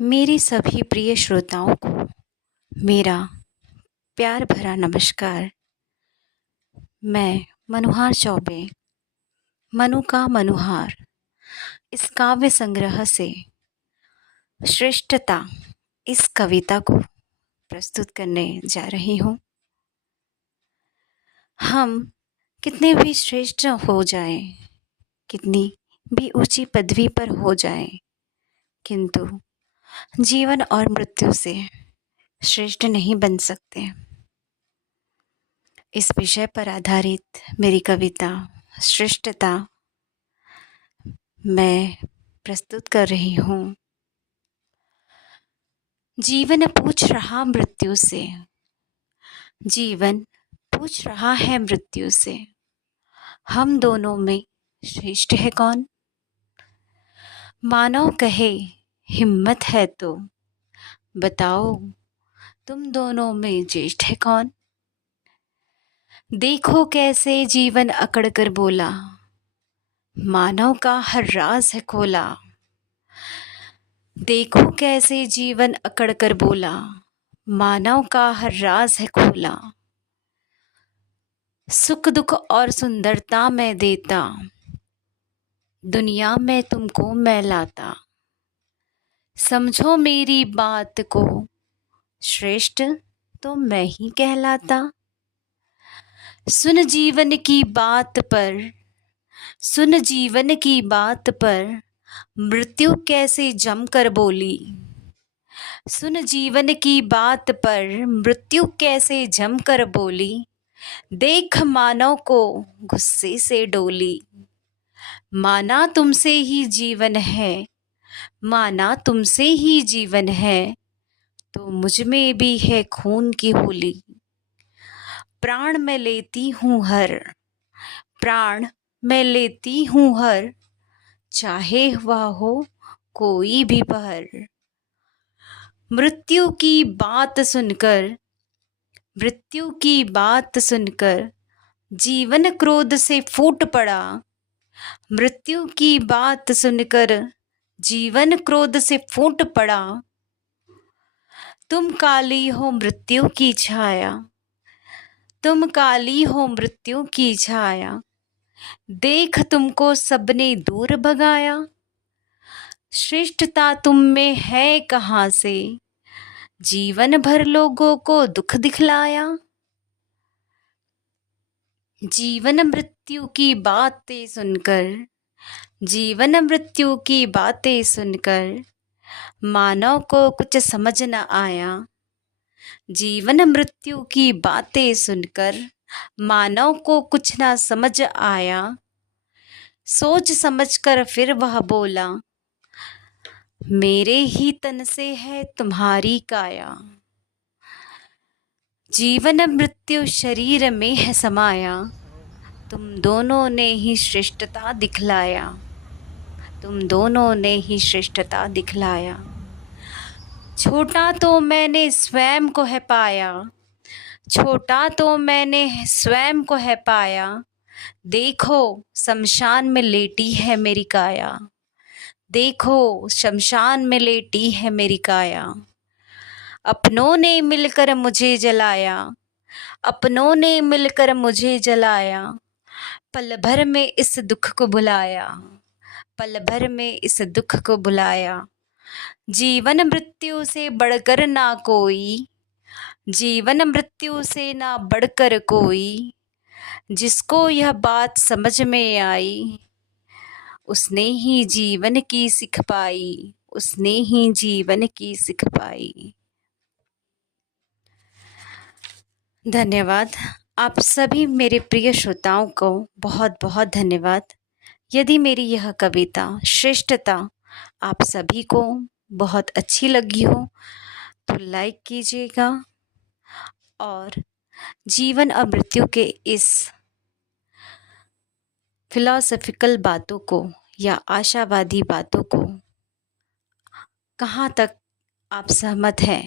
मेरे सभी प्रिय श्रोताओं को मेरा प्यार भरा नमस्कार। मैं मनुहार चौबे, मनु का मनुहार, इस काव्य संग्रह से श्रेष्ठता इस कविता को प्रस्तुत करने जा रही हूँ। हम कितने भी श्रेष्ठ हो जाएं, कितनी भी ऊंची पदवी पर हो जाएं, किंतु जीवन और मृत्यु से श्रेष्ठ नहीं बन सकते। इस विषय पर आधारित मेरी कविता श्रेष्ठता मैं प्रस्तुत कर रही हूँ। जीवन पूछ रहा मृत्यु से, जीवन पूछ रहा है मृत्यु से, हम दोनों में श्रेष्ठ है कौन? मानव कहे हिम्मत है तो बताओ, तुम दोनों में ज्येष्ठ है कौन? देखो कैसे जीवन अकड़ कर बोला, मानव का हर राज है खोला। देखो कैसे जीवन अकड़ कर बोला, मानव का हर राज है खोला। सुख दुख और सुंदरता मैं देता, दुनिया में तुमको मैं लाता। समझो मेरी बात को, श्रेष्ठ तो मैं ही कहलाता। सुन जीवन की बात पर, सुन जीवन की बात पर, मृत्यु कैसे जमकर बोली। सुन जीवन की बात पर, मृत्यु कैसे जमकर बोली। देख मानव को गुस्से से डोली। माना तुमसे ही जीवन है, माना तुमसे ही जीवन है, तो मुझ में भी है खून की होली। प्राण मैं लेती हूँ हर, प्राण मैं लेती हूँ हर, चाहे वह हो कोई भी पहर। मृत्यु की बात सुनकर, मृत्यु की बात सुनकर, जीवन क्रोध से फूट पड़ा। मृत्यु की बात सुनकर, जीवन क्रोध से फूट पड़ा। तुम काली हो मृत्यु की छाया, तुम काली हो मृत्यु की छाया, देख तुमको सबने दूर भगाया। श्रेष्ठता तुम में है कहाँ से, जीवन भर लोगों को दुख दिखलाया। जीवन मृत्यु की बातें सुनकर, जीवन मृत्यु की बातें सुनकर, मानव को कुछ समझ न आया। जीवन मृत्यु की बातें सुनकर, मानव को कुछ ना समझ आया। सोच समझकर फिर वह बोला, मेरे ही तन से है तुम्हारी काया। जीवन मृत्यु शरीर में है समाया, तुम दोनों ने ही श्रेष्ठता दिखलाया। तुम दोनों ने ही श्रेष्ठता दिखलाया। छोटा तो मैंने स्वयं को है पाया, छोटा तो मैंने स्वयं को है पाया। देखो शमशान में लेटी है मेरी काया, देखो शमशान में लेटी है मेरी काया। अपनों ने मिलकर मुझे जलाया, अपनों ने मिलकर मुझे जलाया। पल भर में इस दुख को बुलाया, पल भर में इस दुख को बुलाया। जीवन मृत्यु से बढ़कर ना कोई, जीवन मृत्यु से ना बढ़कर कोई। जिसको यह बात समझ में आई, उसने ही जीवन की सीख पाई, उसने ही जीवन की सीख पाई। धन्यवाद। आप सभी मेरे प्रिय श्रोताओं को बहुत बहुत धन्यवाद। यदि मेरी यह कविता श्रेष्ठता आप सभी को बहुत अच्छी लगी हो तो लाइक कीजिएगा और जीवन और मृत्यु के इस फिलॉसफिकल बातों को या आशावादी बातों को कहाँ तक आप सहमत हैं,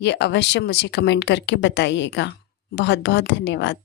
ये अवश्य मुझे कमेंट करके बताइएगा। बहुत बहुत धन्यवाद।